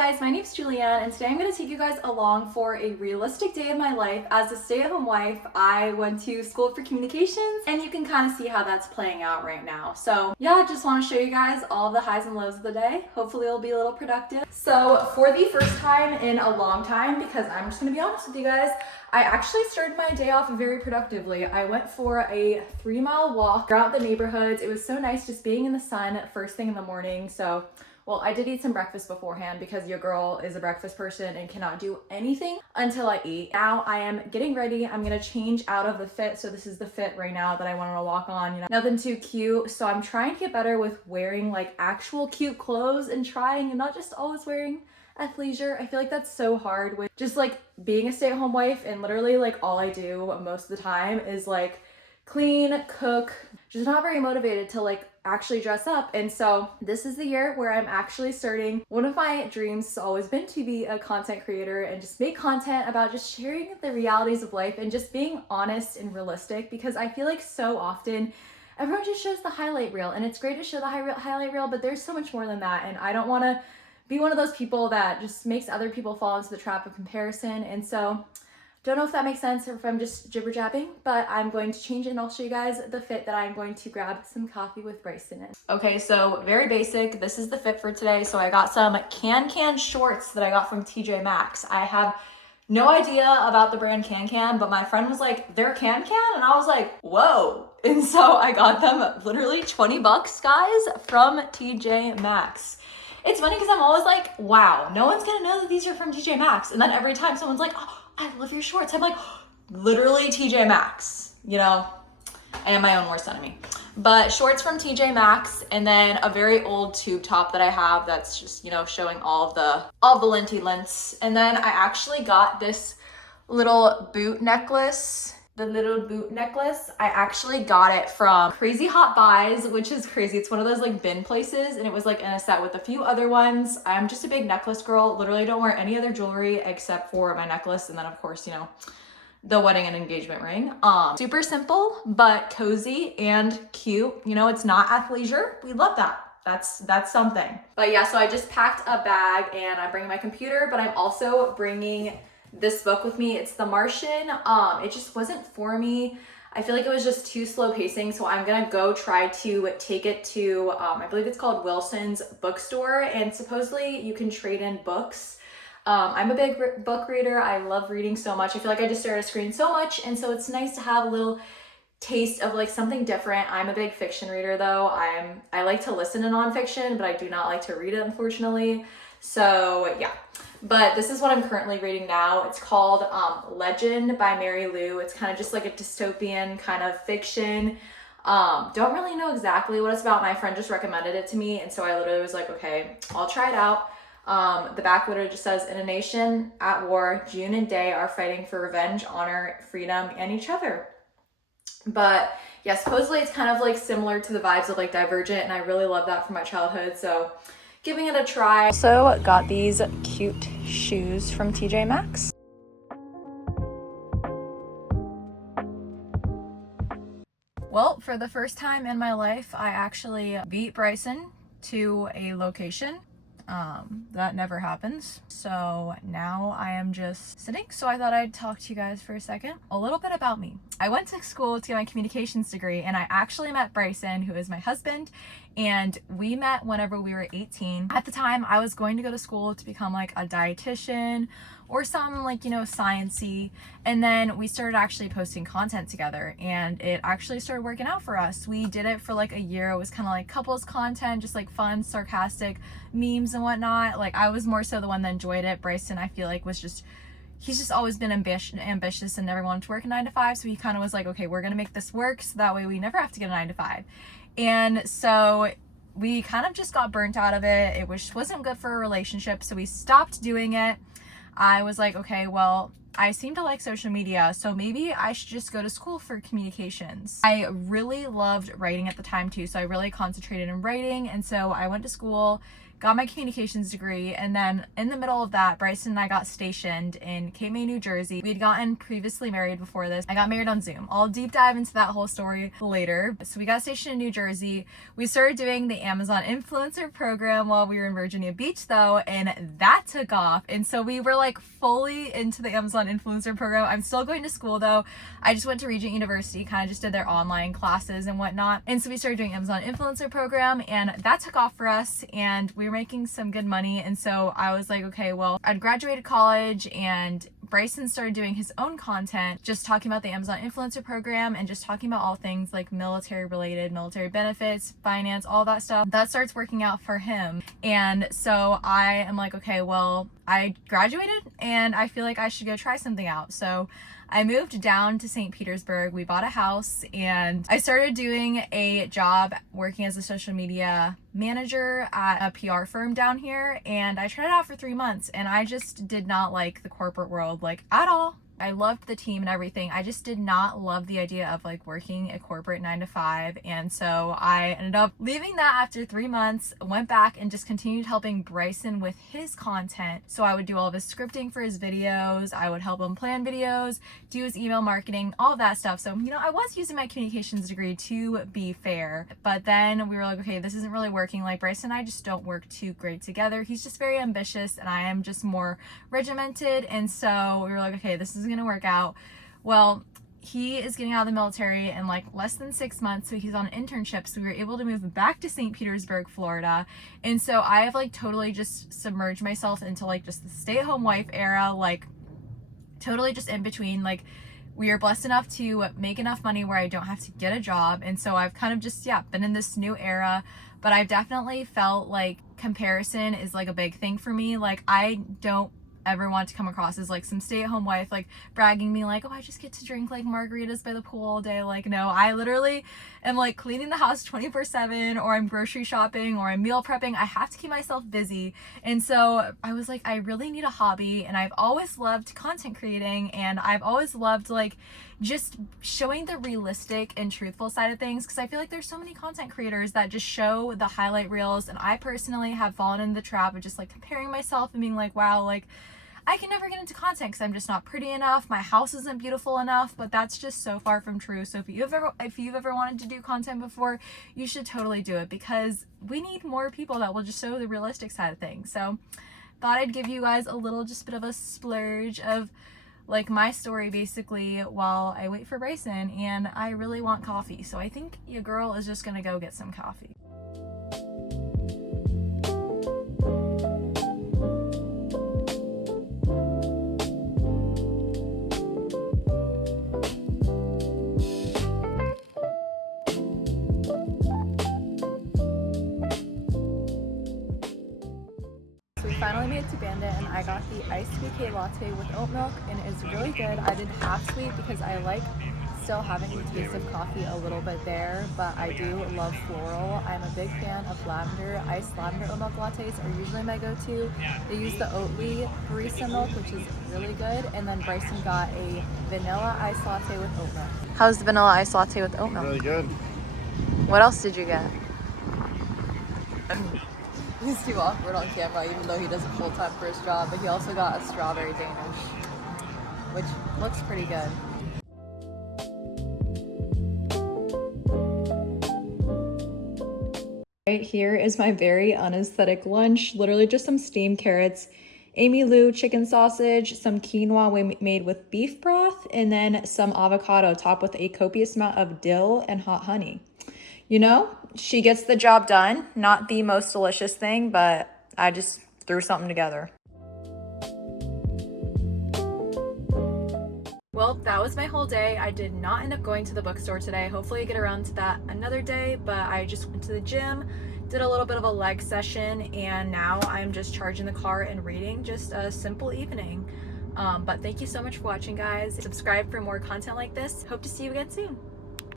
guys, my name's Julianne, and today I'm going to take you guys along for a realistic day of my life. As a stay-at-home wife, I went to school for communications, and you can kind of see how that's playing out right now. So yeah, I just want to show you guys all the highs and lows of the day. Hopefully it'll be a little productive. So for the first time in a long time, because I'm just going to be honest with you guys, I actually started my day off very productively. I went for a 3-mile walk throughout the neighborhoods. It was so nice just being in the sun first thing in the morning. So, well, I did eat some breakfast beforehand because your girl is a breakfast person and cannot do anything until I eat. Now I am getting ready. I'm gonna change out of the fit. So this is the fit right now that I want to walk on, you know, nothing too cute. So I'm trying to get better with wearing like actual cute clothes and trying and not just always wearing athleisure. I feel like that's so hard with just like being a stay-at-home wife, and literally like all I do most of the time is like clean, cook, just not very motivated to like actually dress up. And so this is the year where I'm actually starting. One of my dreams has always been to be a content creator and just make content about just sharing the realities of life and just being honest and realistic, because I feel like so often everyone just shows the highlight reel, and it's great to show the highlight reel, but there's so much more than that. And I don't want to be one of those people that just makes other people fall into the trap of comparison. And so don't know if that makes sense or if I'm just jibber jabbing, but I'm going to change it and I'll show you guys the fit that I'm going to grab some coffee with Bryson in. Okay, so very basic. This is the fit for today. So I got some can shorts that I got from TJ Maxx. I have no idea about the brand Can, but my friend was like, they're Can? And I was like, whoa. And so I got them literally 20 bucks, guys, from TJ Maxx. It's funny because I'm always like, wow, no one's gonna know that these are from TJ Maxx. And then every time someone's like, oh, I love your shorts, I'm like, literally TJ Maxx, you know? I am my own worst enemy. But shorts from TJ Maxx, and then a very old tube top that I have that's just, you know, showing all of the linty lints. And then I actually got this little boot necklace. The little boot necklace, I actually got it from Crazy Hot Buys, which is crazy. It's one of those like bin places, and it was like in a set with a few other ones. I'm just a big necklace girl. Literally don't wear any other jewelry except for my necklace, and then of course, you know, the wedding and engagement ring. Super simple, but cozy and cute. You know, it's not athleisure. We love that. That's something. But yeah, so I just packed a bag and I'm bringing my computer, but I'm also bringing this book with me. It's The Martian. It just wasn't for me. I feel like it was just too slow pacing, so I'm gonna go try to take it to I believe it's called Wilson's bookstore, and supposedly you can trade in books. I'm a big book reader. I love reading so much. I feel like I just stare at a screen so much, and so it's nice to have a little taste of like something different. I'm a big fiction reader though. I like to listen to nonfiction, but I do not like to read it, unfortunately. So yeah. But this is what I'm currently reading now. It's called Legend by Mary Lou. It's kind of just like a dystopian kind of fiction. Don't really know exactly what it's about. My friend just recommended it to me, and so I literally was like, okay, I'll try it out. The back literally just says, in a nation at war, June and Day are fighting for revenge, honor, freedom, and each other. But yeah, supposedly it's kind of like similar to the vibes of like Divergent, and I really love that from my childhood, so giving it a try. Also got these cute shoes from TJ Maxx. Well, for the first time in my life, I actually beat Bryson to a location. That never happens. So now I am just sitting. So I thought I'd talk to you guys for a second. A little bit about me. I went to school to get my communications degree, and I actually met Bryson, who is my husband, and we met whenever we were 18. At the time, I was going to go to school to become like a dietitian or some like, you know, science-y. And then we started actually posting content together, and it actually started working out for us. We did it for like a year. It was kind of like couples content, just like fun, sarcastic memes and whatnot. Like I was more so the one that enjoyed it. Bryson, I feel like, was just, he's just always been ambitious and never wanted to work a 9 to 5. So he kind of was like, okay, we're going to make this work so that way we never have to get a 9 to 5. And so we kind of just got burnt out of it. It wasn't good for a relationship. So we stopped doing it. I was like, okay, well, I seem to like social media, so maybe I should just go to school for communications. I really loved writing at the time too, so I really concentrated in writing, and so I went to school, got my communications degree, and then in the middle of that, Bryson and I got stationed in Cape May, New Jersey. We'd gotten previously married before this. I got married on Zoom. I'll deep dive into that whole story later. So we got stationed in New Jersey. We started doing the Amazon influencer program while we were in Virginia Beach though, and that took off. And so we were like fully into the Amazon influencer program. I'm still going to school though. I just went to Regent University, kind of just did their online classes and whatnot. And so we started doing Amazon influencer program, and that took off for us, and we were making some good money. And so I was like, okay, well, I'd graduated college, and Bryson started doing his own content, just talking about the Amazon influencer program and just talking about all things like military related, military benefits, finance, all that stuff. That starts working out for him. And so I am like, okay, well, I graduated and I feel like I should go try something out. So I moved down to St. Petersburg. We bought a house, and I started doing a job working as a social media manager at a PR firm down here, and I tried it out for 3 months, and I just did not like the corporate world like at all. I loved the team and everything. I just did not love the idea of like working a corporate 9 to 5. And so I ended up leaving that after 3 months, went back and just continued helping Bryson with his content. So I would do all of his scripting for his videos. I would help him plan videos, do his email marketing, all of that stuff. So, you know, I was using my communications degree to be fair, but then we were like, okay, this isn't really working. Like Bryson and I just don't work too great together. He's just very ambitious and I am just more regimented. And so we were like, okay, this is gonna work out. Well, he is getting out of the military in like less than 6 months, so he's on an internship, so we were able to move back to St. Petersburg, Florida. And so I have like totally just submerged myself into like just the stay-at-home wife era, like totally just in between. Like we are blessed enough to make enough money where I don't have to get a job, and so I've kind of just been in this new era. But I've definitely felt like comparison is like a big thing for me. Like I don't ever want to come across as like some stay-at-home wife like bragging me like, oh, I just get to drink like margaritas by the pool all day. Like no, I literally am like cleaning the house 24/7, or I'm grocery shopping, or I'm meal prepping. I have to keep myself busy. And so I was like, I really need a hobby. And I've always loved content creating, and I've always loved like just showing the realistic and truthful side of things, because I feel like there's so many content creators that just show the highlight reels, and I personally have fallen in the trap of just like comparing myself and being like, wow, like I can never get into content because I'm just not pretty enough, my house isn't beautiful enough. But that's just so far from true. So if you've ever wanted to do content before, you should totally do it, because we need more people that will just show the realistic side of things. So thought I'd give you guys a little just bit of a splurge of like my story basically while I wait for Bryson, and I really want coffee. So I think your girl is just gonna go get some coffee. Finally made it to Bandit, and I got the iced BK latte with oat milk, and it's really good. I did half sweet because I like still having the taste of coffee a little bit there, but I do love floral. I'm a big fan of lavender. Iced lavender oat milk lattes are usually my go-to. They use the Oatly barista milk, which is really good. And then Bryson got a vanilla iced latte with oat milk. How's the vanilla iced latte with oat milk? Really good. What else did you get? He's too awkward on camera, even though he does it full time for his job. But he also got a strawberry Danish, which looks pretty good. Right here is my very unaesthetic lunch. Literally just some steamed carrots, Amy Lou chicken sausage, some quinoa we made with beef broth, and then some avocado topped with a copious amount of dill and hot honey. You know, she gets the job done. Not the most delicious thing, but I just threw something together. Well, that was my whole day. I did not end up going to the bookstore today. Hopefully I get around to that another day, but I just went to the gym, did a little bit of a leg session, and now I'm just charging the car and reading. Just a simple evening. But thank you so much for watching, guys. Subscribe for more content like this. Hope to see you again soon.